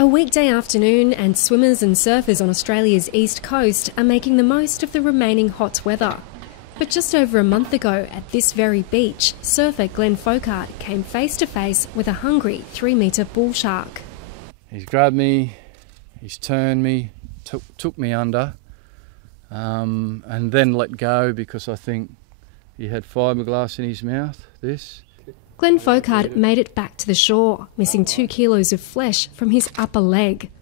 A weekday afternoon and swimmers and surfers on Australia's east coast are making the most of the remaining hot weather. But just over a month ago at this very beach, surfer Glen Folkard came face to face with a hungry 3-metre bull shark. He's grabbed me, he's turned me, took me under, and then let go because I think he had fiberglass in his mouth, this. Glen Folkard made it back to the shore, missing 2 kilos of flesh from his upper leg.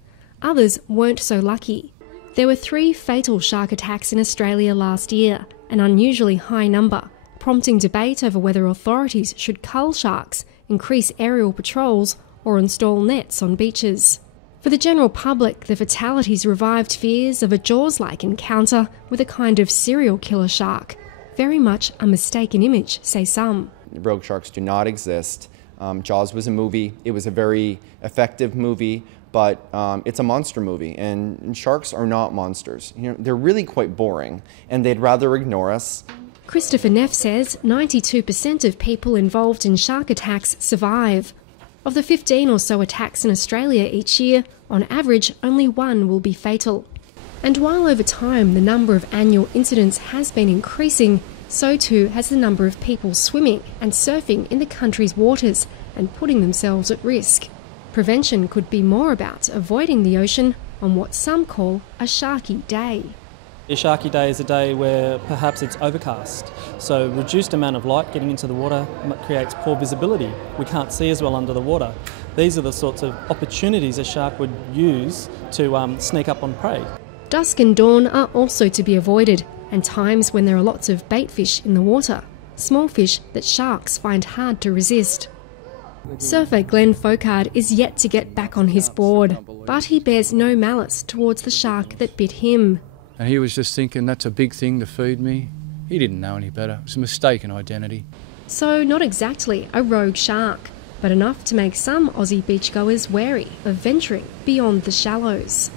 Others weren't so lucky. There were 3 fatal shark attacks in Australia last year, an unusually high number, prompting debate over whether authorities should cull sharks, increase aerial patrols, or install nets on beaches. For the general public, the fatalities revived fears of a Jaws-like encounter with a kind of serial killer shark. Very much a mistaken image, say some. Rogue sharks do not exist. Jaws was a movie. It was a very effective movie, but it's a monster movie, and sharks are not monsters. You know, they're really quite boring, and they'd rather ignore us. Christopher Neff says 92% of people involved in shark attacks survive. Of the 15 or so attacks in Australia each year, on average, only 1 will be fatal. And while over time the number of annual incidents has been increasing, so too has the number of people swimming and surfing in the country's waters and putting themselves at risk. Prevention could be more about avoiding the ocean on what some call a sharky day. A sharky day is a day where perhaps it's overcast, so reduced amount of light getting into the water creates poor visibility. We can't see as well under the water. These are the sorts of opportunities a shark would use to sneak up on prey. Dusk and dawn are also to be avoided, and times when there are lots of bait fish in the water, small fish that sharks find hard to resist. Surfer Glen Folkard is yet to get back on his board, but he bears no malice towards the shark that bit him. And he was just thinking, that's a big thing to feed me. He didn't know any better. It was a mistaken identity. So not exactly a rogue shark, but enough to make some Aussie beachgoers wary of venturing beyond the shallows.